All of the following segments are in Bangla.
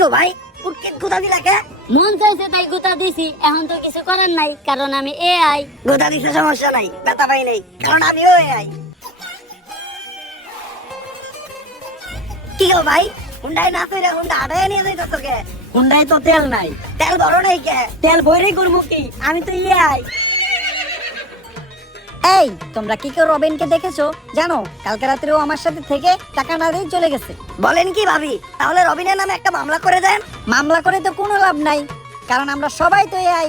গো ভাই, উটকিট গুতা দিলা কে? মন চাইছে তাই গুতা দিছি, এখন তো কিছু করার নাই কারণ আমি এআই। গুতা দিছে সমস্যা নাই, ব্যথা পাই নাই, কারণ আমিও এআই। কি গো ভাই, হুন্ডায় না কইরা হুন্ডা আড়াই নিয়ে যাইতাছ কে? হুন্ডায় তো তেল নাই। তেল বড় নাই কে? তেল ভরে করবো কি, আমি তো এআই। এই তোমরা কি কেউ রবিনকে দেখেছো? জানো কালকে রাত্রেও আমার সাথে থেকে টাকা না দিয়ে চলে গেছে। বলেন কি ভাবি, তাহলে রবিনের নামে একটা মামলা করে দেন। মামলা করে তো কোনো লাভ নাই, কারণ আমরা সবাই তো এআই।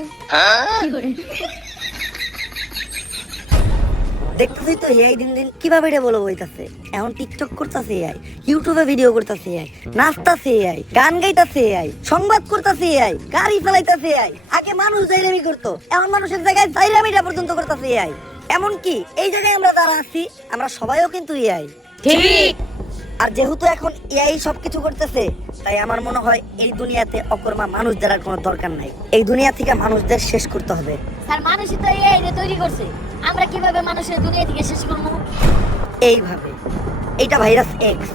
দেখতেছি তো এআই দিন দিন কিভাবে রে বলো বইতাছে। এখন টিকটক করতেছে এআই, ইউটিউবে ভিডিও করতেছে এআই, নাচতাছে এআই, গান গাইতাছে এআই, সংবাদ করতেছে এআই, গাড়ি চালাইতাছে এআই। আগে মানুষ জাইরামি করতো, এখন মানুষের জায়গায় জাইরামিটা পর্যন্ত করতেছে এআই। এমন কি এই জায়গায় আমরা যারা আছি আমরা সবাইও কিন্তু এআই। ঠিক। আর যেহেতু এখন এআই সবকিছু করতেছে, তাই আমার মনে হয় এই দুনিয়াতে অকর্মা মানুষ দ্বারা কোনো দরকার নাই। এই দুনিয়া থেকে মানুষদের শেষ করতে হবে। স্যার মানুষই তো এআই রে তৈরি করছে, আমরা কিভাবে মানুষের দুনিয়া থেকে শেষ করব? এইভাবে। এইটা ভাইরাস এক্স।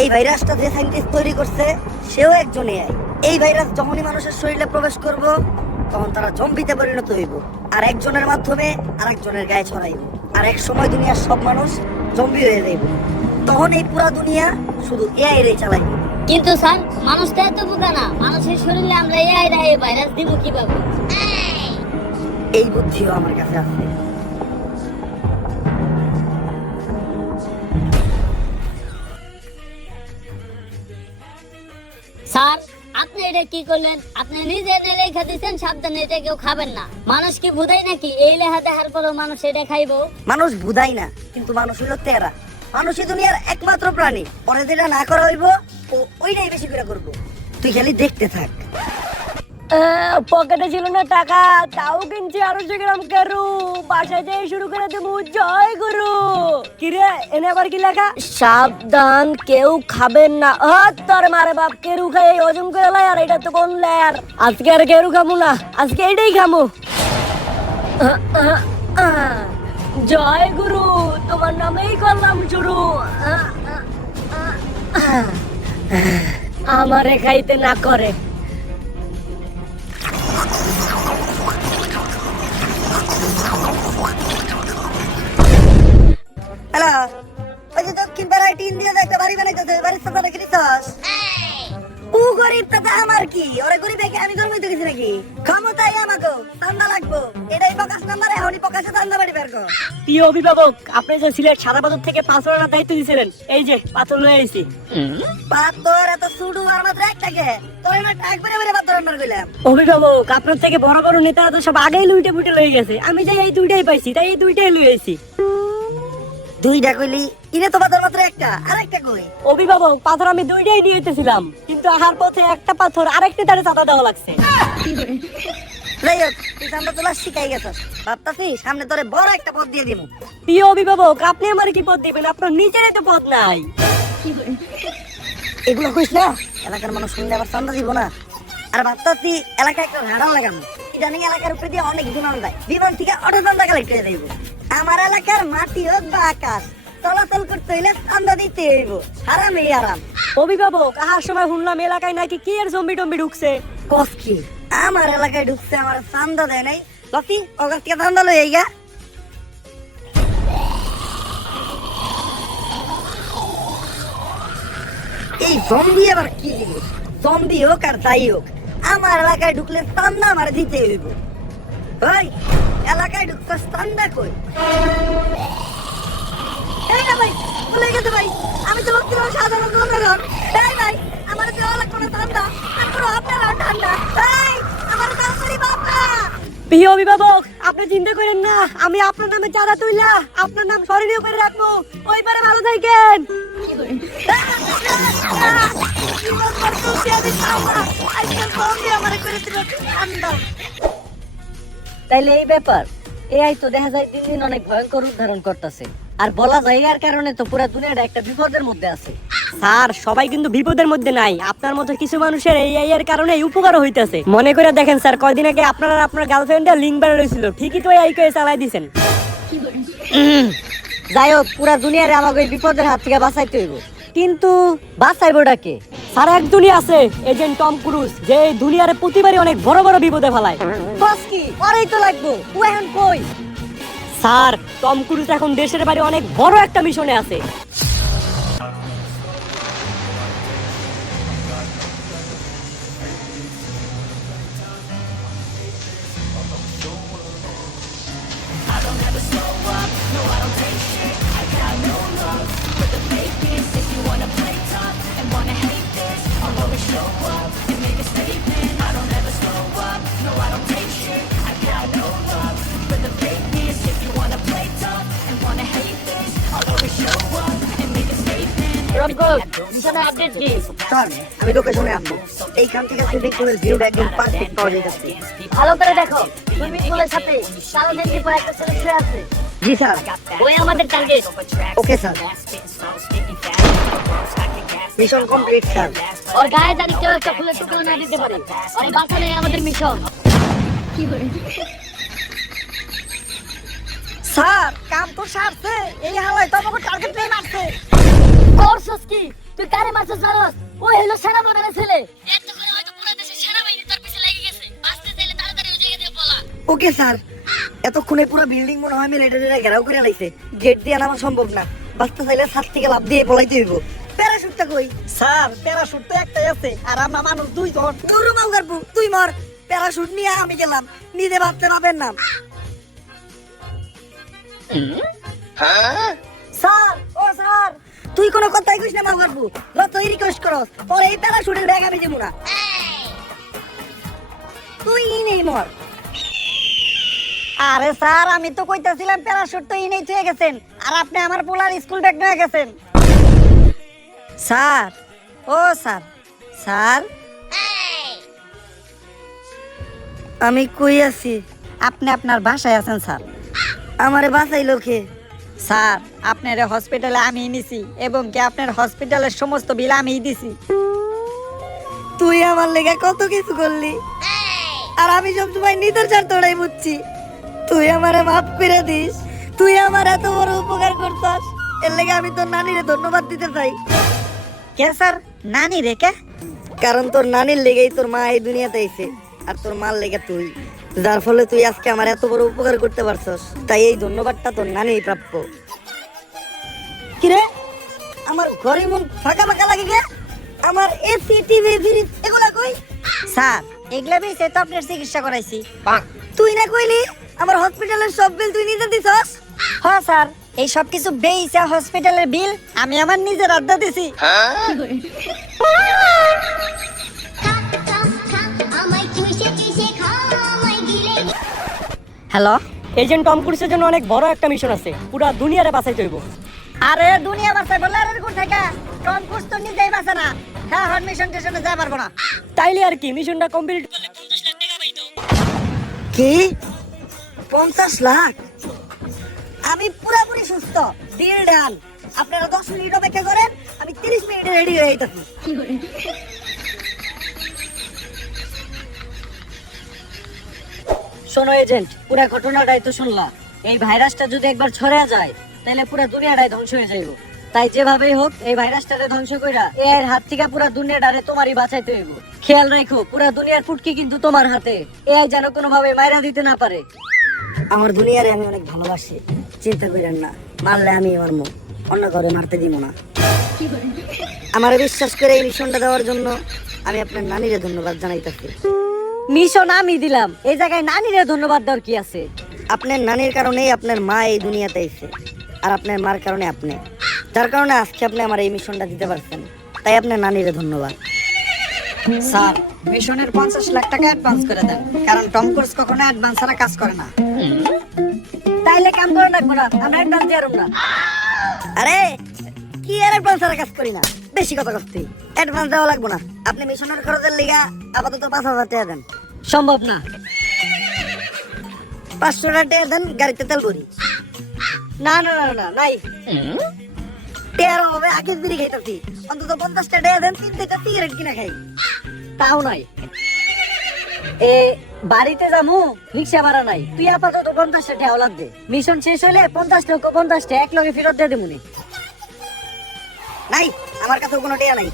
এই ভাইরাসটা যে সাইন্টিস্ট তৈরি করছে সেও একজন এআই। এই ভাইরাস যখনই মানুষের শরীরে প্রবেশ করব তখন তারা জম্বিতে পরিণত হইব, আর একজনের মাধ্যমে আরেকজনের গায়ে ছড়াইব, আর এক সময় দুনিয়ার সব মানুষ জম্বি হয়ে যাইব। তখন এই পুরা দুনিয়া শুধু এআই রে চালাইব। কিন্তু স্যার মানুষ তো এত বোকা না, মানুষের শরীরে আমরা এআই রে এই ভাইরাস দিব কিভাবে? এই বুদ্ধিও আমার কাছে আছে। স্যার আপনি এটা কি করলেন? আপনি নিজে এটা লেখা দিচ্ছেন, সাবধানে এটা কেউ খাবেন না। মানুষ কি বুঝাই নাকি এই লেখা দেখার পরও মানুষ এটা খাইবো? মানুষ বুঝাই না, কিন্তু মানুষ হইল তেরা। মানুষই দুনিয়ার একমাত্র প্রাণী, পরে যেটা না করা হইব ও ওইটাই বেশি করে করবো। তুই খালি দেখতে থাক। পকেটে ছিল না টাকা, তাও কিনছি 250 গ্রাম কারু। বাসায় যেয়ে শুরু করে দেবো জয় গুরু। কিরে এনে আবার কি লেখা? সাবধান কেউ খাবেন না। তোর মারে বাপ, কেরু খাই হজম করে লাই, আর এটা তো কোন লেয়ার। আজকে আর কেরু খামু না, আজকে এটাই খামু। জয় গুরু, তোমার নামেই করলাম শুরু। আমারে খাইতে না করে। হ্যালো, ওই যে দক্ষিণ পাড়ায় টিন দিয়ে একটা বাড়ি বানাইতেছে, বাড়ির সাথে রেখে দিছস? ও গরিব তো আমার কি, ওরে গরিব দেখে আমি জন্মই তো গেছি নাকি? ক্ষমতাই আমাকে চান্দা লাগবো, এটাই প্রকাশ নাম্বার, এখনই প্রকাশে চান্দা বাড়ি বের কর। প্রিয় অভিভাবক, আপনি যে সিলেট সাদা পাথর থেকে পাথর আনার দায়িত্ব দিয়েছিলেন, এই যে পাথর লয়ে আইছি। পাথর এত সুডু আর মাত্র একটাকে, তোর না একবারে বারে পাথর আনবার কইলাম। অভিভাবক, আপনার থেকে বড় বড় নেতারা তো সব আগেই লুইটে ফুটে লয়ে গেছে, আমি যাই এই দুইটাই পাইছি, তাই এই দুইটাই লয়ে আইছি। দুইটা কইলি, ইনে তো পাথর মাত্র একটা, আরেকটা কই? অভিভাবক, পাথর আমি দুইটাই দিয়েতেছিলাম, কিন্তু আহার পথে একটা পাথর আরেকটা তারে চাঁদা দেওয়া লাগছে। যাই হোক, তুই চান্দা তোলা শিখাই গেছস, ভাবতাছি সামনে তোরে বড় একটা পদ দিয়ে দিমু। প্রিয় অভিভাবক, আপনি আমার কি পদ দিবেন? আপনার নিজেরই তো পদ নাই। এগুলো কইস না, এলাকার মানুষ শুনলে আবার চান্দা দিব না। আর ভাবতাছি এলাকায় একটা রাডার লাগানো, ইদানিং এলাকার উপরে দিয়ে অনেক বিমান যায়, বিমান থেকে অটো চান্দা কালেক্ট করে দেব। আমার এলাকার মাটি হোক বা আকাশ, চলাচল করতে হইলে চান্দা দিতে হইব, হারামেই আরাম। অভিভাবক, আহার সময় শুনলাম এলাকায় নাকি কি এর জম্বি টম্বি ঢুকছে। কস কি? আমার এলাকায় ঢুকছে, আমার চান্দা দেয় নাই। লতি অগাছ থেকে চান্দা লই আইগা। এই জম্বি আবার কি জিনিস? জম্বি হোক আর যাই হোক, আমার এলাকায় ঢুকলে চান্দা আমার দিতে হইব। ওই এলাকায় ঢুকছে, চান্দা কই? এই না ভাই, ভুলে গেছে ভাই, আমি তো লোক সাধারণ জনগণ। এই ভাই, আমার দেওয়া লাগবে না চান্দা, তারপর আপনারা ঠান্ডা। এই আমার তাড়াতাড়ি বাবা। প্রিয় অভিভাবক, আপনি চিন্তা করেন না, আমি আপনার নামে চাঁদা তুইলা আপনার নাম স্মরণীয় করে রাখবো। ওই পারে ভালো থাকেন। তাইলে এই ব্যাপার, এআই তো দেখা যায় দিন দিন অনেক ভয়ঙ্কর রূপ ধারণ করতেছে, আর বলা যায় এর কারণে তো পুরো দুনিয়াটা একটা বিপদের মধ্যে আছে। স্যার, সবাই কিন্তু বিপদের মধ্যে নাই, আপনার মতো কিছু মানুষের এই এর কারণে উপকার হইতাছে। মনে করে দেখেন স্যার, কয়দিন আগে আপনার আর আপনার গার্লফ্রেন্ডের লিঙ্ক বের হয়েছিল, ঠিকই তো এই করে চালাই দিছেন। যাই হোক, পুরা দুনিয়ারে আমাকে এই বিপদের হাত থেকে বাঁচাইতে হইব, কিন্তু বাঁচাইবোটা কে? স্যার একজনই আছে এজেন্ট টম ক্রুজ, যে এই দুনিয়ারে প্রতিবারই অনেক বড় বড় বিপদে ফেলায়। বস কি ওরই তো লাগবো, ও এখন কই? স্যার টম ক্রুজ এখন দেশের বাইরে অনেক বড় একটা মিশনে আছে। মিশনের আপডেট কি? স্যার আমি লোকেশনে আসবো, এইখান থেকে সুইমিং পুলের ভিউটা একদম পারফেক্ট পাওয়া যাচ্ছে। ভালো করে দেখো, সুইমিং পুলের সাথে কালো গেঞ্জি পরে একটা ছেলে শুয়ে আছে। জি স্যার। ওই আমাদের target. Okay sir. Mission complete sir. ওর গায়ে জানি কেউ একটা ফুলের টুকরো না দিতে পারে। ওই বাঁচানোই আমাদের মিশন। স্যার কাম তো সারছে, এই হালায় তো আমাকে টার্গেট নিয়ে মারছে। করছস কি? তুই কারে মারছস জানোস? ওই হলো সেনাবাহিনীর ছেলে। এত করে হয়তো পুরো দেশের সেনাবাহিনী তার পিছে লেগে গেছে। বাঁচতে চাইলে তাড়াতাড়ি ওই জায়গা দিয়ে পলা। Okay sir. এতক্ষণে পুরো বিল্ডিং মনে হয় মিলিটারিরা ঘেরাও করে লাইছে, গেট দিয়ে নামা সম্ভব না, বাঁচতে চাইলে ছাদ থেকে লাফ দিয়ে পলাইতে হইব। প্যারাশুটটা কই? স্যার প্যারাশুট তো একটাই আছে, আর আমরা মানুষ 2 জন। দূর মাল করবো, তুই মর। প্যারাশুট নিয়ে আমি গেলাম, নিজে ভাবতে পারবেন না। স্যার, ও স্যার, তুই কোনো কথাই কইস না মাল করবো। তুই রিকোয়েস্ট করস, তোর এই প্যারাশুটের ব্যাগ আমি দেবো না। তুই নেই মর। আরে স্যার আমি তো কইতাছিলাম প্যারাশুট তো ইনেই থুয়ে গেছেন, আর আপনি আমার পোলার স্কুল ব্যাগ নিয়ে গেছেন। স্যার, ও স্যার, স্যার আমি কই আছি? আপনি আপনার বাসায় আছেন স্যার। আমারে বাঁচাইলো কে? স্যার আপনার হসপিটালে আমি নিছি, এবং কি আপনার হসপিটালের সমস্ত বিল আমি দিছি। তুই আমার লেগে কত কিছু করলি, আর আমি সব সময় নিজের স্বার্থটাই বুঝছি। তুই আমারে মাফ করে দিস। তুই আমার এত বড় উপকার করছস, এর লেগে আমি তোর নানিরে ধন্যবাদ দিতে চাই। কে স্যার? নানি রেখে? কারণ তোর নানির লেগেই তোর মা এই দুনিয়াতে আইছে, আর তোর মার লেগে তুই, যার ফলে তুই আজকে আমার এত বড় উপকার করতে পারছস। তাই এই ধন্যবাদটা তোর নানিই প্রাপ্য। কিরে, আমার ঘরে মন ফাঁকা ফাঁকা লাগে গে? আমার এসি টিভি ফ্রিজ এগুলা কই? স্যার এগুলা বেশি তো আপনার চিকিৎসা করাইছি। তুই না কইলি আমার হসপিটালের সব বিল তুই নিজে দিছস? হ্যাঁ স্যার, এই সব কিছু বেইসা হসপিটালের বিল আমি আমার নিজের আড্ডা দিছি। হ্যালো, এজেন্ট টম ক্রুজের জন্য অনেক বড় একটা মিশন আছে, পুরা দুনিয়ারে বাঁচাইতে হইব। আরে দুনিয়া বাঁচাই বলে আর কোন থেকে? টম ক্রুজ তো নিজেই বাঁচে না। হ্যাঁ হন মিশন টেশনে যাই পারবো না। তাইলে আর কি, মিশনটা কমপ্লিট করলে 50 লাখ টাকা পাইতো। কি 50 লাখ? আমি পুরোপুরি সুস্থ, ডিল ডান। আপনারা 10 মিনিট অপেক্ষা করেন, আমি 30 মিনিটে রেডি হয়ে যাইতাছি। শোনো এজেন্ট, পুরো ঘটনাটাই তো শুনলাম। এই ভাইরাসটা যদি একবার ছড়িয়ে যায় তাহলে পুরো দুনিয়াটাই ধ্বংস হয়ে যাইব। তাই যেভাবেই হোক এই ভাইরাসটাকে ধ্বংস কইরা এর হাত থেকে পুরো দুনিয়াটারে তোমারই বাঁচাইতে হইব। খেয়াল রাখো পুরো দুনিয়ার ফুটকি কিন্তু তোমার হাতে, এআই যেন কোনোভাবে মাইরা দিতে না পারে। আমার দুনিয়ারে আমি অনেক ভালোবাসি, চিন্তা করেন না। মারলে আমি মারমু, অন্য ঘরে মারতে দিব না। আমার বিশ্বাস করে এই মিশনটা দেওয়ার জন্য আমি আপনার নানিরে ধন্যবাদ জানাইতেছি। মিশন আমি দিলাম, এই জায়গায় নানিরে ধন্যবাদ দেওয়ার কি আছে? আপনার নানির কারণেই আপনার মা এই দুনিয়াতে আইছে, আর আপনার মার কারণে আপনি, যার কারণে আজকে আপনি আমার এই মিশনটা দিতে পারছেন। তাই আপনার নানিরে ধন্যবাদ। স্যার মিশনের 50 লাখ টাকা অ্যাডভান্স করে দেন, কারণ টম ক্রুজ কখনো অ্যাডভান্স ছাড়া কাজ করে না। তাইলে কাম করে রাখবো না, আমরা অ্যাডভান্স দিয়ে না। আরে কি আর অ্যাডভান্স আর কাজ করি না, বেশি কথা করতে। অ্যাডভান্স দেওয়া লাগবে না, আপনি মিশনের খরচের লিগা আপাতত 5,000 টাকা দেন। সম্ভব না। 500 টাকা দেন, গাড়িতে তেল ভরি। না না না না নাই। তেরো হবে, আগে বিড়ি খাইতেছি, অন্তত 50 টাকা দেন, 3 সিগারেট কিনা খাই। তাও নাই। এ বাড়িতে যামু, রিক্সা ভাড়া নাই। তুই আপাতত 50 টাকা ওলাদ দে, মিশন শেষ হলে 50 লক্ষ 50 টাকা এক লগে ফেরত দিয়ে দেবুনি। নাই, আমার কাছে কোনো টাকা নাই।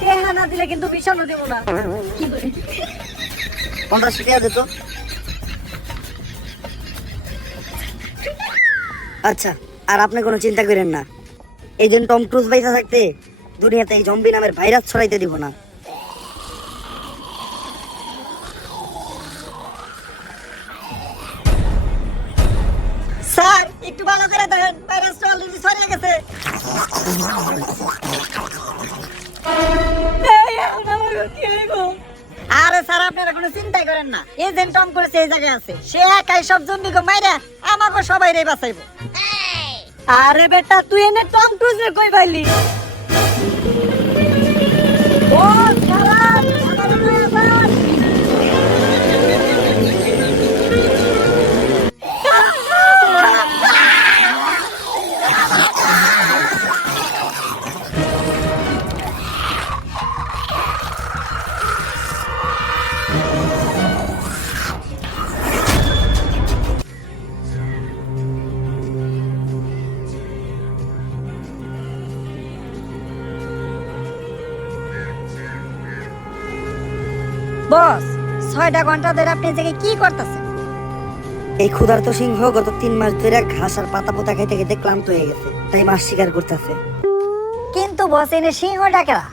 টেহা না দিলে কিন্তু বিষণ্ণ দেবো না। 50 টাকা দে তো। আচ্ছা, আর আপনি কোনো চিন্তা করেন না, এই জন্য টম ক্রুজ বাইসা থাকতে দুনিয়াতে এই জম্বি নামের ভাইরাস ছড়াইতে দিব না। স্যার একটু ভালো করে দেখেন, ভাইরাসটা অলরেডি ছড়িয়ে গেছে। আরে স্যার আপনারা কোনো চিন্তাই করেন না, এজেন্ট টম করেছে এই জায়গায় আছে, সে একাই সব জম্বিকে মাইরা আমাকে সবাই রে বাঁচাইবো। আরে বেটা তুই এনে টম ক্রুজের কই পাইলি? ও খারাপ বস, 6টা ঘন্টা ধরে আপনি থেকে কি করতেছেন? এই ক্ষুধার্ত সিংহ গত 3 মাস ধরে ঘাস আর পাতা পোতা খাইতে খাইতে ক্লান্ত হয়ে গেছে, তাই মাছ শিকার করতেছে। কিন্তু বস এনে সিংহটা কেরা?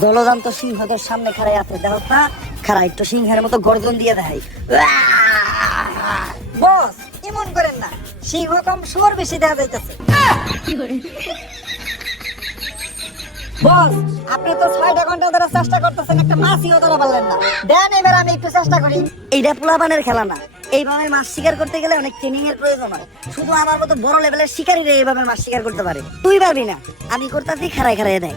জলজান্ত সিংহদের সামনে খাড়াই আছে, দেখো না? খাড়া একটু সিংহের মতো গর্জন দিয়ে দেয়। বস এমন করেন না, সিংহ কম শুয়োর বেশি দেখা যাইতেছে। বস আপনি তো 6টা ঘন্টা ধরে চেষ্টা করতেছেন, একটা মাছইও ধরা পারলেন না। দেন এবার আমি একটু চেষ্টা করি। এইটা পোলাপানের খেলা না, এইভাবে মাছ শিকার করতে গেলে অনেক ট্রেনিং এর প্রয়োজন হয়। শুধু আমার মতো বড় লেভেলের শিকারীরা এইভাবে মাছ শিকার করতে পারে, তুই পারবি না। আমি করতেছি, খাড়াই খাড়াই দেয়।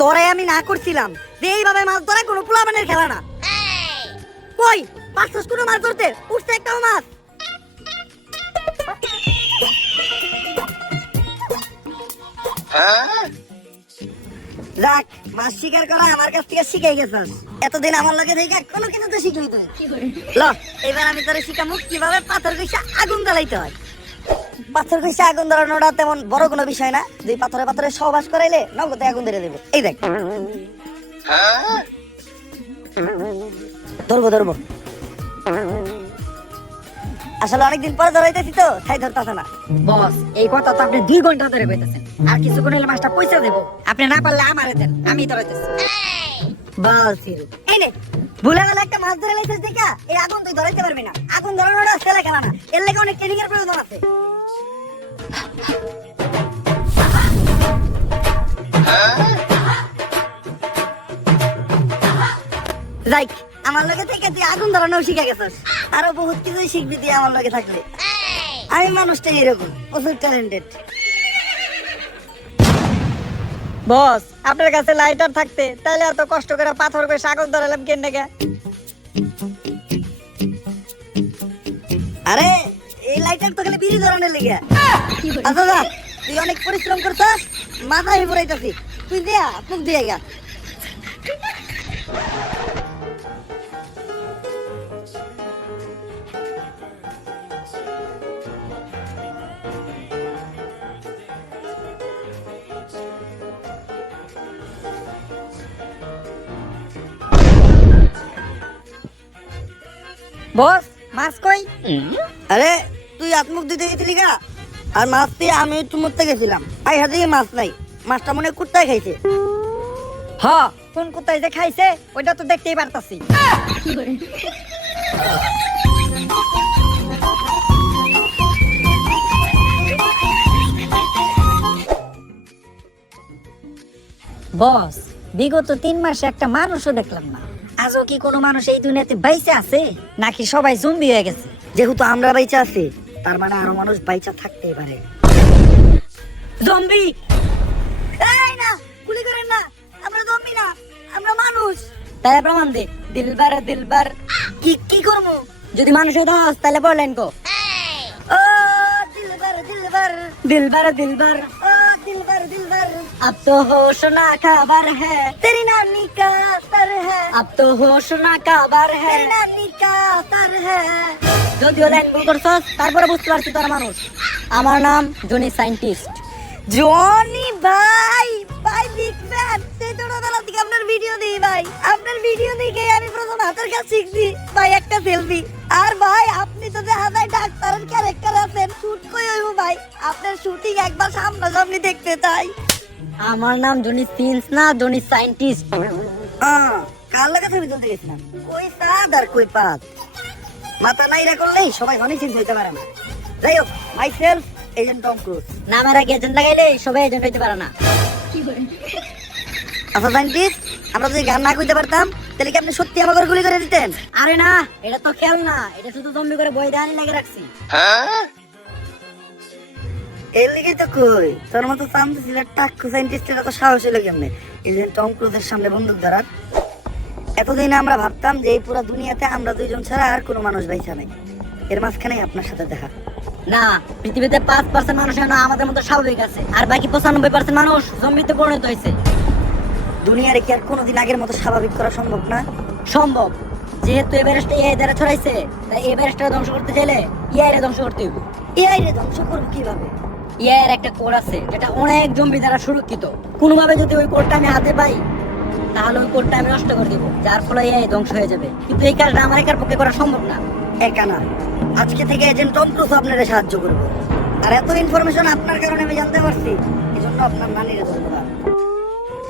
তোরে আমি না করছিলাম যে এইভাবে মাছ ধরা কোনো পোলাপানের খেলা না। কই পাঁচশো কোনো মাছ ধরতে উঠছে একটাও মাছ? যাক, মাছ শিকার করা আমার কাছ থেকে শিখাই গেছিস। এতদিন আমার লগে দেখে কোনো কিছু তো শিখবি তুই। ল এবার আমি তোরে শিখামু কিভাবে পাথর কইসা আগুন জ্বালাইতে হয়। পাথর কইসা আগুন ধরানোটা তেমন বড় কোনো বিষয় না, দুই পাথরে পাথরে সহবাস করাইলে নগদে আগুন ধরে দেবে। এই দেখ, ধরবো ধরবো। আসলে অনেকদিন পরে ধরাইতেছি তো তাই ধরতেছে না। বস এই কথা তো আপনি 2 ঘন্টা ধরে কইতেছেন, আর কিছুক্ষণ হলে মাছটা পয়সা দেবো। আপনি না পারলে আমারে দেন, আমি ধরাইতেছি। বাসিরু এই নে, ভুলে গেলে একটা মাছ ধরে লাইছিস দেখা, এই আগুন তুই ধরাইতে পারবি না। আগুন ধরানোটা ছেলে খেলা না, এর লাগে অনেক ট্রেনিং এর প্রয়োজন আছে। যাই, আমার লগে থেকে তুই আগুন ধরানো শিখে গেছিস, আরো বহুত কিছুই শিখবি তুই আমার লগে থাকলে। আমি মানুষটা এরকম প্রচুর ট্যালেন্টেড। বস আপনার কাছে লাইটার থাকতে তাহলে এত কষ্ট করে পাথর করে আগুন ধরালাম কেন গে? আরে এই লাইটার তো খালি বিড়ি ধরানোর লেগে। আচ্ছা যা, তুই অনেক পরিশ্রম করছিস, মাথায় ঘুরাইতেছি, তুই দেয়া মুখ দিয়ে গা। বস মাছ কই? আরে তুই আত্মুখ দিতে গেছিলি গা, আর মাছ দিয়ে আমি একটু মরতে গেছিলাম, আই হাতে মাছ নাই, মাছটা মনে হয় কুত্তায় খাইছে। হ কোন কোথায় যে খাইছে ওইটা তো দেখতেই পারতাছি। বস বিগত 3 মাসে একটা মানুষও দেখলাম না। আজও কি কোনো মানুষ এই দুনিয়াতে বাইচে আছে, নাকি সবাই জম্বি হয়ে গেছে? যেহেতু আমরা বাইচা আছি, তার মানে আরো মানুষ বাইচা থাকতেই পারে। জম্বি? এই না, গুলি করেন না, আমরা জম্বি না, আমরা মানুষ। তাহলে প্রমাণ দে। দিলবার দিলবার। কি কি করবো? যদি মানুষ হস তাহলে বলেন কো। ও দিলবার দিলবার, दिलबर दिलबर ও দিলবার দিলবার, अब तो होश ना खबर है, तेरी नानी का सर है, अब तो होश ना खबर है, तेरी नानी का सर है। যদিও লাইন ভুল করছস তারপরে বুঝতে পারছি তোর মানুষ। আমার নাম জনি সায়েন্টিস্ট। জনি ভাই, ভাই বিগ ফ্যান। সেই ছোটবেলা থেকে আপনার ভিডিও দিই ভাই, আপনার ভিডিও দেখে আমি প্রথম হাতের কাজ শিখছি ভাই, একটা সেলফি। আর ভাই আপনি তো দেখা যায় ডাক্তারের ক্যারেক্টার আছেন, শুট কই হইব ভাই, আপনার শুটিং একবার সামনাসামনি দেখতে চাই। আমার নাম জনি সিন্স না, জনি সায়েন্টিস্ট। কার লাগা ছবি তুলতে গেছিলাম, কই সাদ আর কই পাত, মাথা নাইরা করলেই সবাই অনেক চিন্তা হইতে পারে না। যাই হোক, myself agent Tom Cruise. নামের আগে এজেন্ট লাগাইলে সবাই এজেন্ট হইতে পারে না। আচ্ছা সায়েন্টিস্ট, আমরা যদি গান না কইতে পারতাম তাহলে কি আপনি সত্যি আমাকে গুলি করে দিতেন? আরে না, এটা তো খেল না, এটা শুধু জম্বি করে বই দানি লাগে রাখছি। এর লিগে তো কই তোর মতো চান্দ ছিল টাক্কু সায়েন্টিস্টের এত সাহস হলো কেমনে এজেন্ট টম ক্রুজের সামনে বন্দুক ধরার? এতদিন আমরা ভাবতাম যে এই পুরো দুনিয়াতে আমরা দুইজন ছাড়া আর কোনো মানুষ বাইসা নাই, এর মাঝখানে আপনার সাথে দেখা। না, পৃথিবীতে 5% মানুষ না আমাদের মতো স্বাভাবিক আছে, আর বাকি 95% মানুষ জম্বিতে পরিণত হয়েছে। দুনিয়ারে কি আর কোনোদিন আগের মতো স্বাভাবিক করা সম্ভব না? সম্ভব, যেহেতু এই ভাইরাসটা এই দ্বারা ছড়াইছে, তাই এই ভাইরাসটা ধ্বংস করতে চাইলে ইয়ারে ধ্বংস করতে হবে। এআই রে ধ্বংস করবো কিভাবে? ইয়ার একটা কোড আছে যেটা অনেক জম্বি দ্বারা সুরক্ষিত। কোনোভাবে যদি ওই কোডটা আমি হাতে পাই তাহলে ওই কোডটা আমি নষ্ট করে দিব, যার ফলে এআই ধ্বংস হয়ে যাবে। কিন্তু এই কাজটা আমার একার পক্ষে করা সম্ভব না। একা না, আজকে থেকে এজেন্ট টম ক্রুজ আপনারে সাহায্য করবো। আর এত ইনফরমেশন আপনার কারণে আমি জানতে পারছি, এজন্য আপনার নানিরে ধন্যবাদ।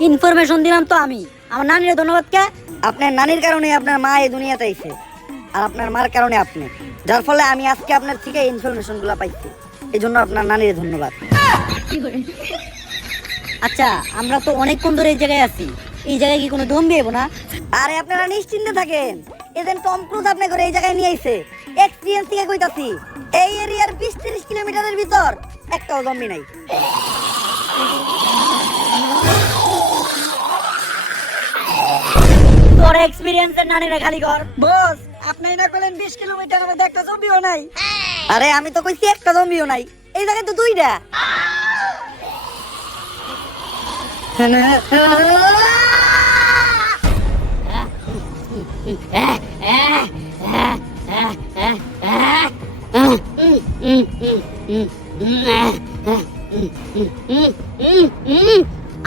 ইনফরমেশন দিলাম তো আমি, আমার নানির ধন্যবাদ কে? আপনার নানির কারণে আপনার মা এই দুনিয়াতে আইছে, আর আপনার মার কারণে আপনি, যার ফলে আমি আজকে আপনার থেকে ইনফরমেশন গুলা পাইছি, এজন্য আপনার নানির ধন্যবাদ। আচ্ছা, আমরা তো অনেকক্ষণ ধরে এই জায়গায় আছি, এই জায়গায় কি কোনো জম্বি এবো না? আরে আপনারা নিশ্চিন্তে থাকেন, এজেন্ট টম ক্রুজ আপনি করে এই জায়গায় নিয়ে আইছে। এক্সপেরিয়েন্স থেকে কইতাছি, এই এরিয়ার 20-30 কিলোমিটারের ভিতর একটাও জম্বি নাই। তোর এক্সপেরিয়েন্সের নানিরা খালি কর। বস, আপনি না বলেন 20 কিলোমিটারের মধ্যে একটা জম্বিও নাই। আরে আমি তো কইছি একটা জম্বিও নাই, এই জায়গায় তো দুইটা।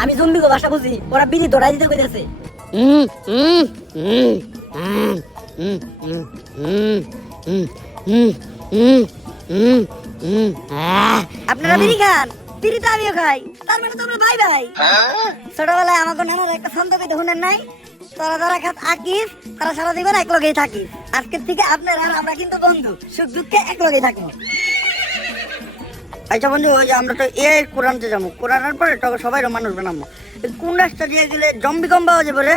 আমি জম্বিকে ভাষা বুঝি, ওরা বিড়ি ধরাই দিতে কইতেছে। আপনারা বিড়ি খান, বিড়ি তো আমিও খাই, তার মানে তোমরা ভাই ভাই। ছোটবেলায় আমাকে নানার একটা ছন্দ কইতে শুনেন নাই, তোরা যারা খাত আকিস তারা সারা জীবন এক লগেই থাকিস। আজকের থেকে আপনারা আর আমরা কিন্তু বন্ধু, সুখ দুঃখে এক লগেই থাকবো। আচ্ছা বন্ধু, ওই যে আমরা তো এর কোরআনতে যাবো, কোরআনের পরে তো সবাই মানুষ বানাবো। কোন রাস্তা দিয়ে গেলে জম্বি কম পাওয়া যাবে রে?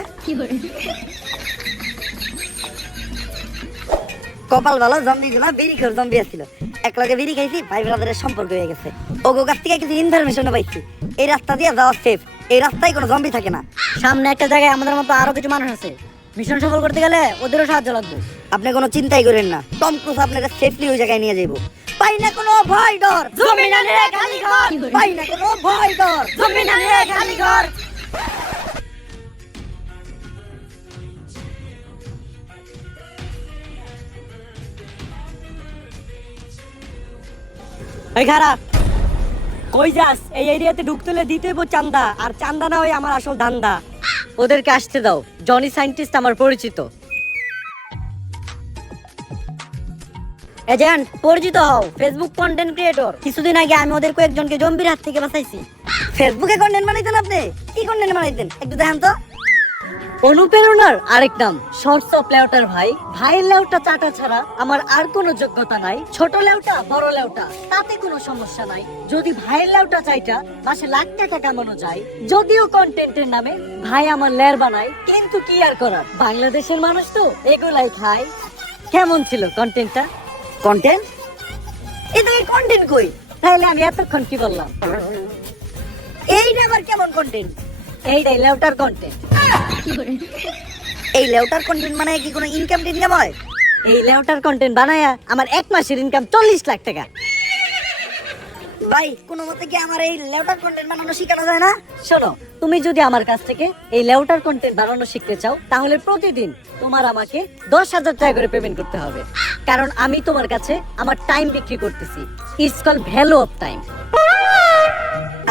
কপাল ভালো, জম্বি গুলা বিড়ি খোর জম্বি আসছিল, এক লগে বিড়ি খাইছি, ভাই ব্রাদারের সম্পর্ক হয়ে গেছে। ওগো কাছ থেকে কিছু ইনফরমেশন পাইছি, এই রাস্তা দিয়ে যাওয়া সেফ, এই রাস্তায় কোনো জম্বি থাকে না। সামনে একটা জায়গায় আমাদের মতো আরো কিছু মানুষ আছে, মিশন সফল করতে গেলে ওদেরও সাহায্য লাগবে। আপনি কোনো চিন্তাই করেন না, টম ক্রুজ আপনাকে সেফলি ওই জায়গায় নিয়ে যাইবো। পাই না কোনো ভয় ডর, জম্বি নানিরে খালি কর। পাই না কোনো ভয় ডর, জম্বি নানিরে খালি কর। এই খারাপ, কই যাস? এই এরিয়াতে ঢুকতে হলে দিতে হইব চান্দা, আর চান্দা না হয় আমার আসল ধান্দা। ওদেরকে আসতে দাও, জনি সায়েন্টিস্ট আমার পরিচিত। এজেন্ট, পরিচিত হও, ফেসবুক কন্টেন্ট ক্রিয়েটর। কিছুদিন আগে আমি ওদের কয়েকজনকে জম্বির হাত থেকে বাঁচাইছি। ফেসবুকে কন্টেন্ট বানাইতেন আপনি? কি কন্টেন্ট বানাইতেন একটু দেখান তো। অনুপ্রেরণার আরেক নাম শর্টস অফ লেউটার। ভাই, ভাইয়ের লেউটা চাটা ছাড়া আমার আর কোনো যোগ্যতা নাই। ছোট লেউটা বড় লেউটা তাতে কোনো সমস্যা নাই। যদি ভাইয়ের লেউটা চাইটা মাসে লাখ টাকা কামানো যায়, যদিও কন্টেন্টের নামে ভাই আমার লের বানায়, কিন্তু কি আর করার, বাংলাদেশের মানুষ তো এগুলাই খায়। কেমন ছিল কন্টেন্টটা? কন্টেন্ট? এই তো কন্টেন্ট কই? তাহলে আমি এতক্ষণ কি বললাম? এইটা আবার কেমন কন্টেন্ট? এইটাই লেউটার কন্টেন্ট। এই লেউটার কন্টেন্ট মানে কি কোনো ইনকাম টিনকাম হয়? এই লেউটার কন্টেন্ট বানায়া আমার এক মাসের ইনকাম 40 লাখ টাকা। ভাই, কোনো মতে কি আমার এই লেউটার কন্টেন্ট বানানো শেখানো যায় না? শোনো, তুমি যদি আমার কাছ থেকে এই লেউটার কন্টেন্ট বানানো শিখতে চাও, তাহলে প্রতিদিন তোমার আমাকে 10,000 টাকা করে পেমেন্ট করতে হবে। কারণ আমি তোমার কাছে আমার টাইম বিক্রি করতেছি। It's call value of time.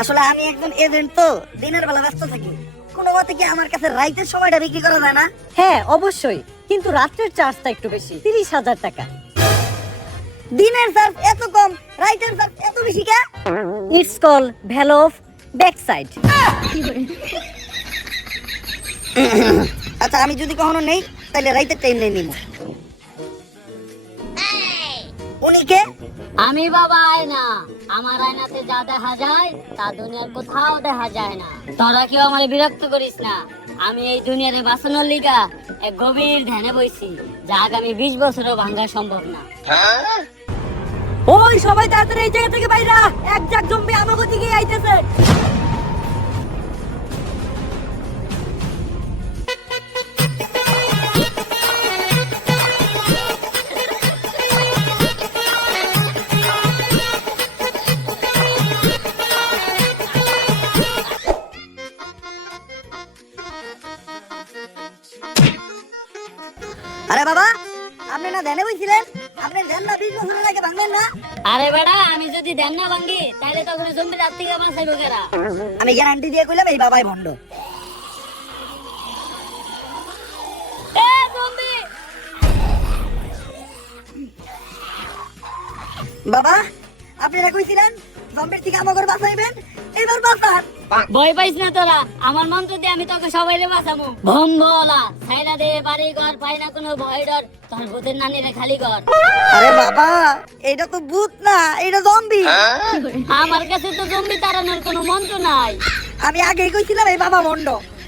আসলে আমি একজন এজেন্ট, তো দিনের বেলা ব্যস্ত থাকি। কোনো মতে কি আমার কাছে রাইতের সময়টা বিক্রি করা যায় না? হ্যাঁ অবশ্যই, কিন্তু রাত্রের চার্জটা একটু বেশি, 30,000 টাকা। দিনের চার্জ এত কম, রাইতের চার্জ এত বেশি কে? It's call value of back side. আচ্ছা, আমি যদি কখনো নেই তাহলে রাইতের টাইম নেই নিব। উনি কে? আমি বাবা আয়না। আমার আয়নাতে যা দেখা যায় তা দুনিয়ার কোথাও দেখা যায় না। তোরা কেউ আমার বিরক্ত করিস না। আমি এই দুনিয়ারে বাঁচানোর লিগা এক গভীর ধ্যানে বইছি, যা আগামী 20 বছরও ভাঙা সম্ভব না। ওই সবাই তাড়াতাড়ি এই জায়গা থেকে বাইরা, এক জাক জম্বি আমাকে দিকে আইতেছে। আরে বাবা, আপনি না ধ্যানে বইছিলেন? আপনি ধ্যান না 20 বছরের আগে ভাঙলেন না? আরে বেড়া, আমি যদি ধ্যান না ভাঙ্গি তাহলে তখন জম্বি রাত থেকে বাঁচাইবো কেরা? আমি গ্যারান্টি দিয়ে কইলাম এই বাবাই ভণ্ড। এ জম্বি! বাবা, আপনি না কইছিলেন জম্বির থেকে আমাকে বাঁচাইবেন, এবার বাঁচান। ভয় পাইস না তোরা, আমার মন্ত্র দিয়ে আমি তোকে সবাইরে বাঁচাবো। ভম্বলা সাইনা দে বাড়ি ঘর, পাই না কোনো ভয় ডর, তোর ভূতের নানিরে খালি ঘর। আরে বাবা, এটা তো ভূত না, এটা জম্বি। আমার কাছে তো জম্বি তাড়ানোর কোনো মন্ত্র নাই। আমি আগেই কইছিলাম এই বাবা ভণ্ড।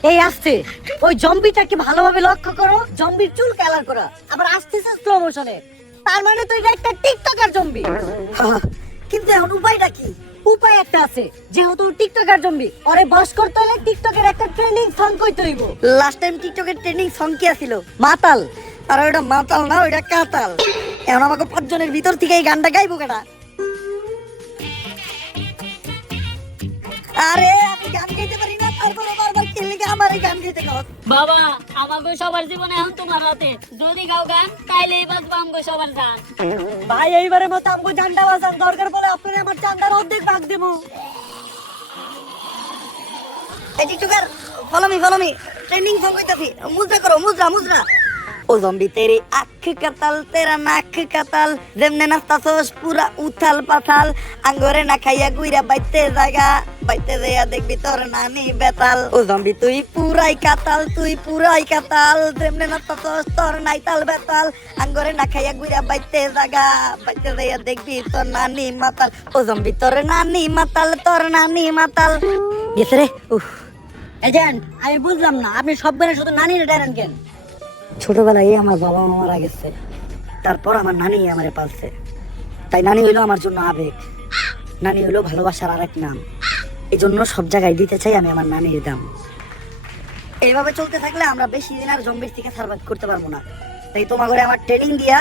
এই আসছে, ওই জম্বিটাকে ভালোভাবে লক্ষ্য করো। জম্বির চুল কালার করা, আবার আসতেছে স্লো মোশনে। তার মানে তো এটা একটা টিকটকার জম্বি। কিন্তু এখন উপায়টা কি? উপায় একটা আছে, যেহেতু টিকটকার জম্বি, ওরে বস করতে হলে টিকটকের একটা ট্রেন্ডিং সং কইতে হইব। লাস্ট টাইম টিকটকের ট্রেন্ডিং সং কি ছিল? মাতাল। আর ওটা মাতাল না, ওটা কাতাল। এখন আমাকে 5 জনের ভিতর থেকে এই গানটা গাইবো কেনা? আরে আমি গান গাইতে পারি না, তারপরে বারবার কেলে আমার এই গান গাইতে কর। বাবা, আমাকে সবার জীবনে এখন তোমার হাতে। যদি গাও গান তাইলেই বাঁচবো আমাকে সবার জান। ভাই এইবারের মতো আমাকে জানটা বাঁচান, দরকার বলে আপনি আমার চান্দার অর্ধেক ভাগ দেবো। এই TikToker, follow me, trending song কইতাছি। মুজরা করো, মুজরা। ও জম্বি তেরি আখ কাতাল, তেরা নাক কাতাল, যেমনে নাস্তাছস পুরা উথাল পাথাল, আঙ্গরে না খাইয়া গুইরা বাইতে জায়গা, বাইতে যাইয়া দেখবি তোর নানি বেতাল। ও জম্বি তুই পুরাই কাতাল, যেমনে নাস্তাছস তোর নাইতাল বেতাল, আঙ্গরে না খাইয়া গুইরা বাইতে জায়গা, বাইতে যাইয়া দেখবি তোর নানি মাতাল। ও জম্বি তোর নানি মাতাল। গেছে রে। উফ, এজেন্ট, আমি বুঝলাম না, আপনি সব গানে শুধু নানির ডায়রান কেন? ছোটবেলায় আমার বাবা মা মারা গেছে, তারপর আমার নানি আমারে পালছে। তাই নানি হইলো আমার জন্য আবেগ, নানি হইলো ভালোবাসার আরেক নাম। এই জন্য সব জায়গায় দিতে চাই আমি আমার নানির দাম। এইভাবে চলতে থাকলে আমরা বেশি দিন আর জম্বির থেকে সার্ভাইভ করতে পারবো না। তাই তোমার ঘরে আমার ট্রেনিং দিয়া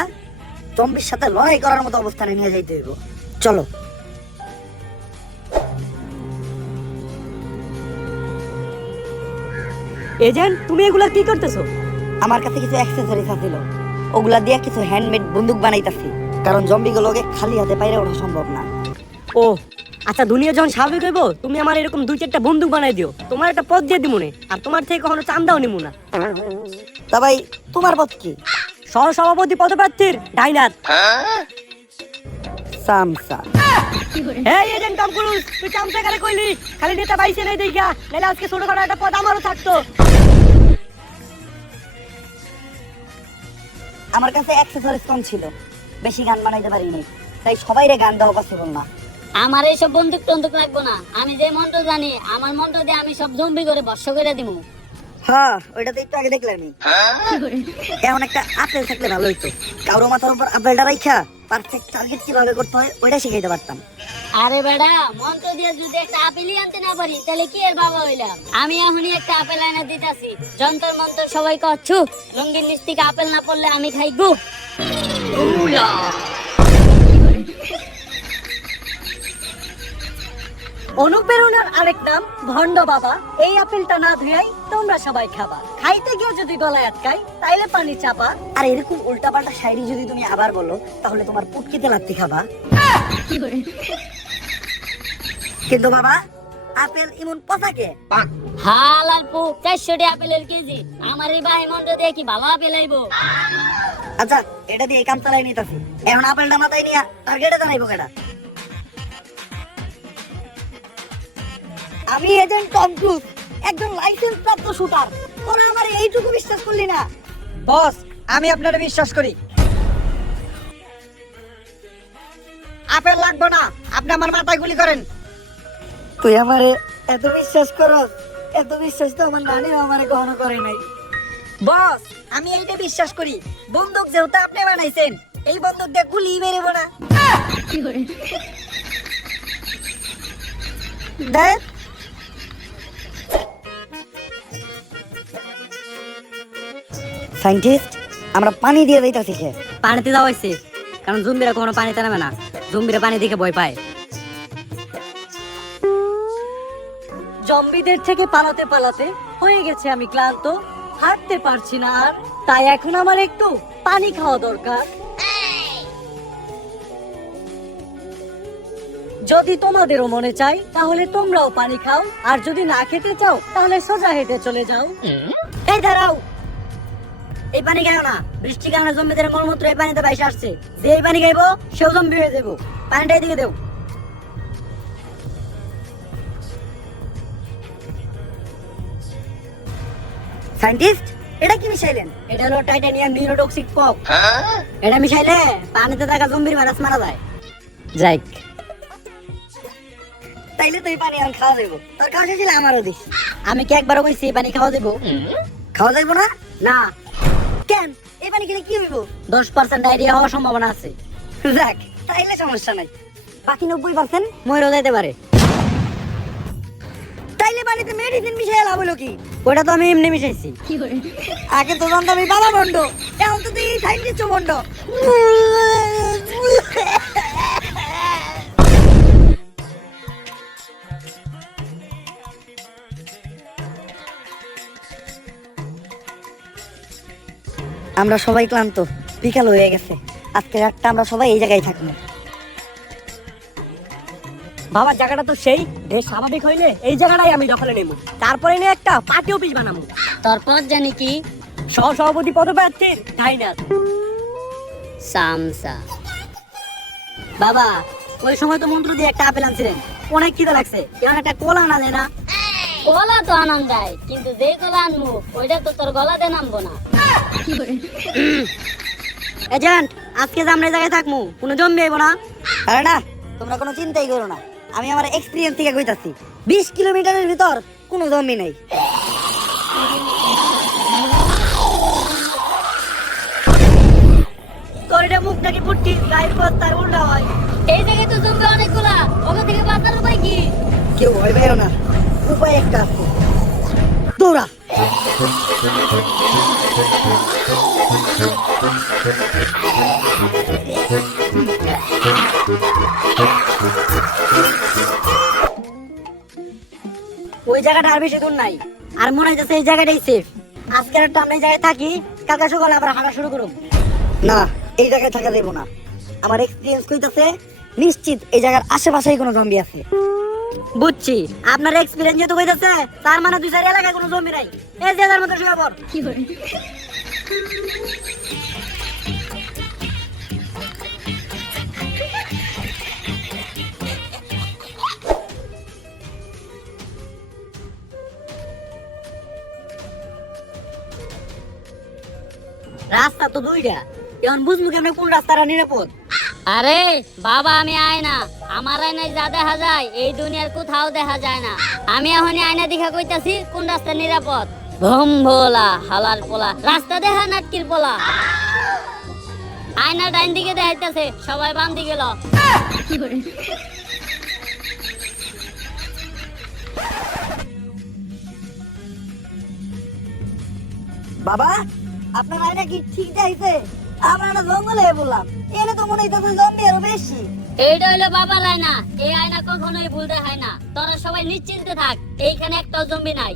জম্বির সাথে লড়াই করার মতো অবস্থানে নিয়ে যাইতে হইব। চলো। এজেন্ট, তুমি এগুলা কি করতেছো? আমার কাছে কিছু অ্যাক্সেসরিজ আছিল, ওগুলা দিয়ে কিছু হ্যান্ডমেড বন্দুক বানাইতাছি, কারণ জম্বিগুলোকে খালি হাতে পাইরে ওঠা সম্ভব না। ও আচ্ছা, দুনিয়া যখন স্বাভাবিক হইব তুমি আমার এরকম 2-4টা বন্দুক বানাই দিও, তোমার একটা পদ দিয়ে দিমুনে, আর তোমার থেকে কখনো চান্দাও নিমু না। তা ভাই, তোমার পথ কি? সহ সভাপতি পদপ্রার্থীর ডাইনার। সামসা। এই এজেন্ট টম ক্রুজ, তুই চামচা কারে কইলি? খালি নেতা বাইছে নাই দেখা, নাহলে আজকে ছোটখাটো একটা পদ আমারও থাকতো। আমার কাছে অ্যাক্সেসরিজ কম ছিল, বেশি গান বানাইতে পারিনি, তাই সবাইরে গান দেওয়া পসিবল না। আমার এইসব বন্দুক টন্দুক লাগবো না। আমি যে মন্ত্র জানি, আমার মন্ত্র দিয়ে আমি সব জম্বি করে বর্ষ করে দিব। হ্যাঁ, ওইটা তো একটু আগে দেখলাম। এমন একটা আপেল থাকলে ভালো হইতো, কারো মাথার উপর আপেলটা রাইখা পারফেক্ট টার্গেট কিভাবে করতে হয় ওইটা শিখাইতে পারতাম। আরে বেড়া, মন্ত্র দিয়ে যদি একটা আপেলই আনতে না পারি তাহলে কি এর বাবা হইলাম? আমি এখনই একটা আপেল আইনা দিতাছি। যন্তর মন্তর সবাই কচ্ছু, লুঙ্গির নিচ থেকে আপেল না পড়লে আমি খাই গু। অনুপ্রেরণার আরেক নাম ভন্ড বাবা। এই আপেলটা না ধুয়াই তোমরা সবাই খাবা, খাইতে গিয়ে যদি গলায় আটকায় তাইলে পানি চাপা। আর এরকম উল্টাপাল্টা শায়রি যদি তুমি আবার বলো তাহলে তোমার পুটকিতে লাত্তি খাবা। কিন্তু বাবা, আপেল এমন পচাকে? হালাল পু 400 টাকা আপেলের কেজি। আমার এই ভাই মন্ড দিয়ে কি ভালো আপেল আইবো? আচ্ছা, এটা দিয়ে কাম চালাই নিতেছি। এখন আপেলটা মাথায় নিয়ে টার্গেটে জানাইবো কেডা? আমি এজেন্ট টম ক্রুজ, একজন লাইসেন্স প্রাপ্ত শুটার। তোরা আমার এইটুকু বিশ্বাস করলি না? বস, আমি আপনারা বিশ্বাস করি। আপেল লাগবে না, আপনি আমার মাথায় গুলি করেন। তুই আমারে এত বিশ্বাস করস? এত বিশ্বাস তো আমার নানি আমারে কখনো করে নাই। বস, আমি এইটা বিশ্বাস করি, বন্দুক যেহেতু আপনি বানাইছেন, এই বন্দুক দিয়ে গুলি বেরোবো না। দেখ, সায়েন্টিস্ট, আমরা পানি দিয়ে যাইতাছি। পানিতে দেওয়া হয়েছে কারণ জম্বিরা কখনো পানিতে নামে না, জম্বিরা পানি দেখে ভয় পায়। জম্বিদের থেকে পালাতে পালাতে হয়ে গেছে আমি ক্লান্ত, হাঁটতে পারছি না আর, তাই এখন আমার একটু পানি খাওয়া দরকার। যদি তোমাদেরও মনে চাই তাহলে তোমরাও পানি খাও, আর যদি না খেতে চাও তাহলে সোজা হেঁটে চলে যাও। এই দাঁড়াও, এই পানি খাও না। বৃষ্টির কারণে জম্বিদের মলমূত্র এই পানিতে বাইসে আসছে। যে এই পানি খাইবো সেও জম্বি হয়ে যাবো। পানিটা এদিকে দেও। সায়েন্টিস্ট, এটা কি মিশাইলেন? এটা হলো টাইটানিয়াম নিউরোটক্সিক পক। এটা মিশাইলে পানিতে থাকা জম্বির ভাইরাস মারা যায়। যাই, তাইলে তো এই পানি আর খাওয়া যাবো। তোর খাওয়া শেষ হলে আমারও দিস। আমি কি একবারও কইছি এই পানি খাওয়া দেবো? খাওয়া যাইবো না? না, কেন? এই পানি খেলে কি হইব? 10% ডায়রিয়া হওয়ার সম্ভাবনা আছে। যাক, তাইলে সমস্যা নাই। বাকি 90% মরেও যাইতে পারে। তাইলে পানিতে মেডিসিন মিশাই লাভ হলো কি? ওটা তো আমি এমনি মিশাইছি। আগে তো জানতাম এই বাবা বন্ড, এখন তো এই সাইন্টিস্ট বন্ড। আমরা সবাই ক্লান্ত, বিকাল হয়ে গেছে। আজকে রাতটা আমরা সবাই এই জায়গায় থাকবো। বাবার জায়গাটা তো সেই দেশ স্বাভাবিক হইলে এই জায়গাটাই আমি দখলে নেব, তারপরে নিয়ে একটা পার্টি অফিস বানাবো। তারপর জানি কি? সহ সভাপতি পদপ্রার্থীর ধাইনার সামসা। বাবা, ওই সময় তো মন্ত্র দিয়ে একটা আপেল আনছিলেন, অনেক খিদে লাগছে, এখন একটা কলা আনা যায় না? কলা তো আনন্দ যায়, কিন্তু যে কলা আনবো ওইটা তো তোর গলাতে নামবো না। এজেন্ট, আজকে যে আমরা এই জায়গায় থাকবো, কোনো জম্বি আইবো না? আরে না, তোমরা কোনো চিন্তাই করো না। আমি আমার এক্সপিরিয়েন্স থেকে কইতাছি, 20 কিলোমিটারের ভিতর কোনো জমি নাই। তোর এটা মুখ নাকি পুটকি, গায়ের তার উল্টা হয়। এই জায়গায় তো জমবে অনেকগুলা, ওখান থেকে বাঁচার উপায় কি? কেউ ভয় পাইও না, উপায় একটা আছে। দৌড়া। ওই জায়গাটা আর বেশি দূর নাই, আর মনে হইতেছে এই জায়গাটাই সেফ। আজকের একটা আমরা এই জায়গায় থাকি, কালকে সকালে আবার হাঁটা শুরু করুন। না, এই জায়গায় থাকা যাবো না। আমার এক্সপিরিয়েন্স কইতাছে নিশ্চিত এই জায়গার আশেপাশেই কোনো জম্বি আছে। বুঝছি, আপনার এক্সপিরিয়েন্স যেহেতু কইতাছে, তার মানে 2-4 এলাকায় কোনো জমি নাই। এই যে যার মতো শুয়ে পড়। রাস্তা তো দুইটা, এখন বুঝবো কেমন কোন রাস্তাটা নিরাপদ। আরে বাবা, আমি আয়না, আমার আয়নায় যা দেখা যায় এই দুনিয়ার কোথাও দেখা যায় না। আমি এখন আয়না দেখা কইতাছি কোন রাস্তা নিরাপদ। ভম ভোলা হালার পোলা, রাস্তা দেখা নাটকির পোলা। আয়না ডাইন দিকে দেখাইতেছে, সবাই বাম দিকে ল। বাবা, আপনার আয়না কি ঠিক যাইছে? আমরা না জঙ্গলে বললাম, এনে তো মনে হইতেছে জম্বি আরো বেশি। এইটা হলো বাবার আয়না। এই আয়না কখনোই ভুল দেখায় না। তোরা সবাই নিশ্চিন্তে থাক, এইখানে একটাও জম্বি নাই।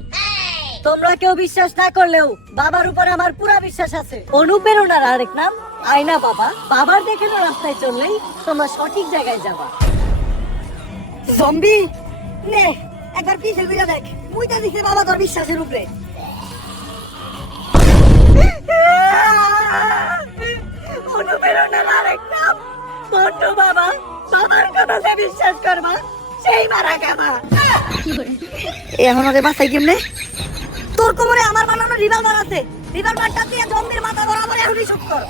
তোমরা কেউ বিশ্বাস না করলেও বাবার উপরে আমার পুরা বিশ্বাস আছে। অনুপ্রেরণার আরেক নাম আয়না বাবা। বাবার দেখানো রাস্তায় চললেই তোমরা সঠিক জায়গায় যাবা। জম্বি নে একবার পিছে ঘুরে দেখ, মুইটা দিছে বাবা তোর বিশ্বাসের উপরে। অনুপ্রেরণার আরেক নাম বন্ধু বাবা। বাবার কথা যে বিশ্বাস করবা সেই মারা খাবা। এখন ওরে বাসাই কেমনে? তোর কোমরে আমার বানানো রিভলভার আছে, রিভলভারটা দিয়ে জম্বির মাথা বরাবর এখনই শুট কর।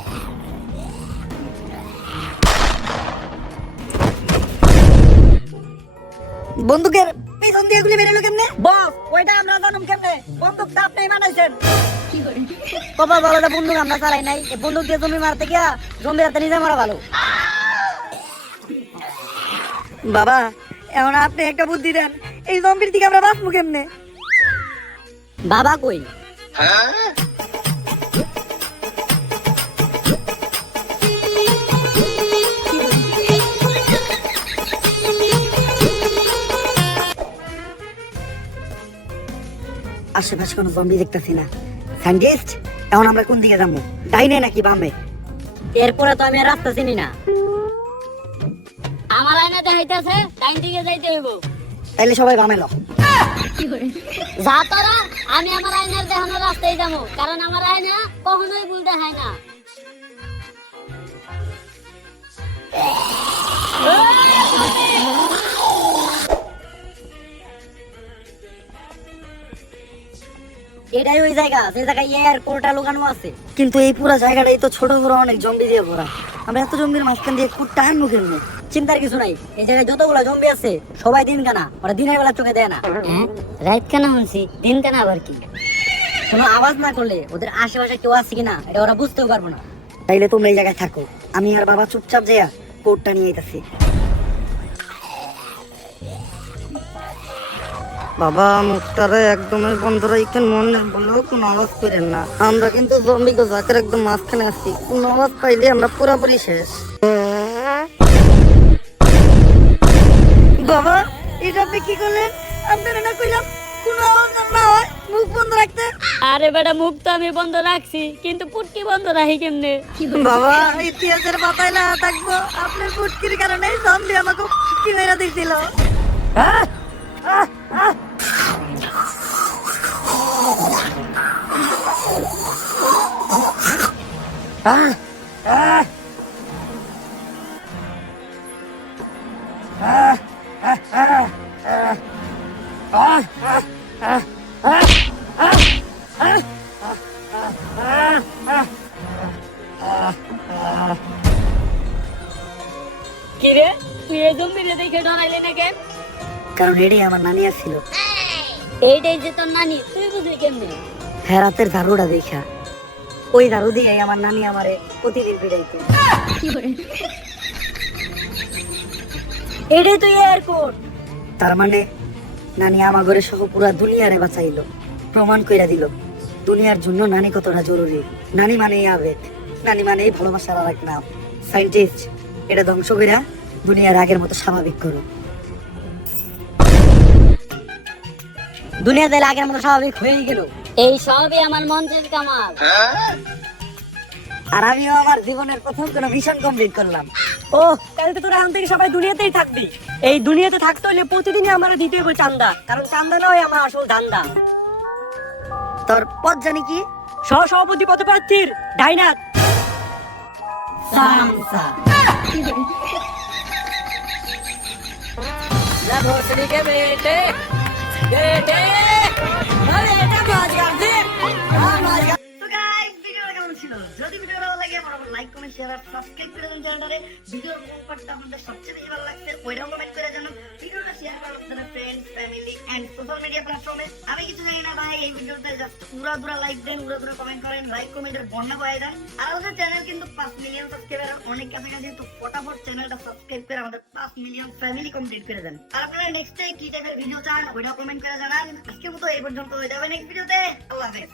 বন্দুকের পেছন দিয়ে গুলি বেরোলো কেমনে? বস ওইটা আমরা জানুম কেমনে? বন্দুক তো আপনিই বানাইছেন। কপাল ভালো না, বন্দুক আমরা চালাই নাই। এই বন্দুক দিয়ে জমি মারতে গিয়া জম্বির হাতে নিজে মারা ভালো। বাবা এখন আপনি একটা বুদ্ধি দেন, এই জম্বির দিকে আমরা বাঁচবো কেমনে? বাবা কই? আশেপাশে কোনো জম্বি দেখতেছি না। সায়েন্টিস্ট এখন আমরা কোন দিকে যাবো, ডাইনে নাকি বামে? এরপরে তো আমি আর রাস্তা চিনি না। আমার আয়না দেখাইতেছে ডাইন দিকে যাইতে হইব। তাইলে সবাই বামে লো। যা তোরা, আমি আমার আয়নার দেখানো রাস্তায় যাবো, কারণ আমার আয়না কখনোই ভুল দেখায় না। এটাই ওই জায়গা যে জায়গায় এয়ারপোর্টটা লুকানো আছে। কিন্তু এই পুরো জায়গাটাই তো ছোট বড় অনেক জম্বি দিয়ে ভরা, আমরা এত জম্বির মাঝখান দিয়ে কোটটা আনবো কেমনে? চিন্তার কিছু নাই, এই জায়গায় যতগুলো জম্বি আছে সবাই দিন কানা, ওরা দিনের বেলা চোখে দেয় না। হ্যাঁ, রাত কেন শুনছি, দিন কেন আবার কি? কোনো আওয়াজ না করলে ওদের আশেপাশে কেউ আছে কিনা এটা ওরা বুঝতেও পারবো না। তাইলে তোমরা এই জায়গায় থাকো, আমি আর বাবা চুপচাপ যাইয়া কোটটা নিয়ে আইতাছি। বাবা মুখটারে একদম বন্ধ রাখেন, মনে বলেও কোনো আওয়াজ করেন না। আমরা কিন্তু জম্বি গো জাকের একদম মাঝখানে আছি, কোনো আওয়াজ পাইলে আমরা পুরোপুরি শেষ। বাবা এটা আপনি কি করলেন? আপনারা না কইলাম কোনো আওয়াজ না হয় মুখ বন্ধ রাখতে? আরে বেটা, মুখ তো আমি বন্ধ রাখছি, কিন্তু পুটকি বন্ধ রাখি কেমনে? বাবা ইতিহাসের পাতায় না থাকবো, আপনার ফুটকির কারণে জম্বি আমাকে ফুটকি মেরে দিয়েছিল। কি রে, তুই এই জম্বিরে দেখে ডরাইলি না কেন? কারণ এটাই আমার নানি ছিল। এইটাই যে তোর নানি, তুই বুঝলি কেমনে? হ্যাঁ রাতের ঝাড়ুটা দেখা, ওই ঝাড়ু দিয়ে আমার নানি আমারে প্রতিদিন পিড়াইতে। এটাই তো এয়ারপোর্ট। তার মানে নানি আমার ঘরে সহ পুরা দুনিয়ারে বাঁচাইলো, প্রমাণ কইরা দিল দুনিয়ার জন্য নানি কতটা জরুরি। নানি মানে আবেগ, নানি মানে ভালোবাসার আর এক নাম। সায়েন্টিস্ট এটা ধ্বংস কইরা দুনিয়ার আগের মতো স্বাভাবিক করো। দুনিয়া তাইলে আগের মতো স্বাভাবিক হয়ে গেল। এই সবই আমার মন্ত্রের কামাল। আর আমিও আমার জীবনের প্রথম কোনো মিশন কমপ্লিট করলাম। ও তাহলে তো তোরা এখন থেকে সবাই দুনিয়াতেই থাকবি। এই দুনিয়াতে থাকতে হলে প্রতিদিনই আমার দিতে হবে চান্দা, কারণ চান্দা নয় আমার আসল ধান্দা। তোর পথ জানি কি? সহসভাপতি পদপ্রার্থীর ডাইনাত সামসা। যা ভোসড়ি কে বেটে বেটে আরে এটা বাজ গাছে বাজ গাছে। তো গাইস ভিডিওটা কেমন ছিল? যদি ভিডিওটা ভালো লাগে আমার লাইক কমেন্ট শেয়ার আর সাবস্ক্রাইব করে দেন চ্যানেলটারে। ভিডিওর কোন পার্টটা আপনাদের সবচেয়ে বেশি ভালো লাগছে ওইটাও কমেন্ট করে জানান। ভিডিওটা শেয়ার করুন আপনাদের friends, family and social media প্ল্যাটফর্মে। আমি কিছু জানি না ভাই, এই ভিডিওতে জাস্ট উড়াধুরা লাইক দেন, উড়াধুরা কমেন্ট করেন, লাইক কমেন্টের বন্যা বয়ে দেন। আর আমাদের চ্যানেল কিন্তু 5 মিলিয়ন সাবস্ক্রাইবার অনেক কাছাকাছি, তো ফটাফট চ্যানেলটা সাবস্ক্রাইব করে আমাদের 5 মিলিয়ন ফ্যামিলি কমপ্লিট করে দেন। আর আপনারা নেক্সট টাইম কি টাইপের ভিডিও চান ওইটাও কমেন্ট করে জানান। আজকের মতো এই পর্যন্ত, হয়ে যাবে নেক্সট ভিডিওতে। আল্লাহ হাফেজ।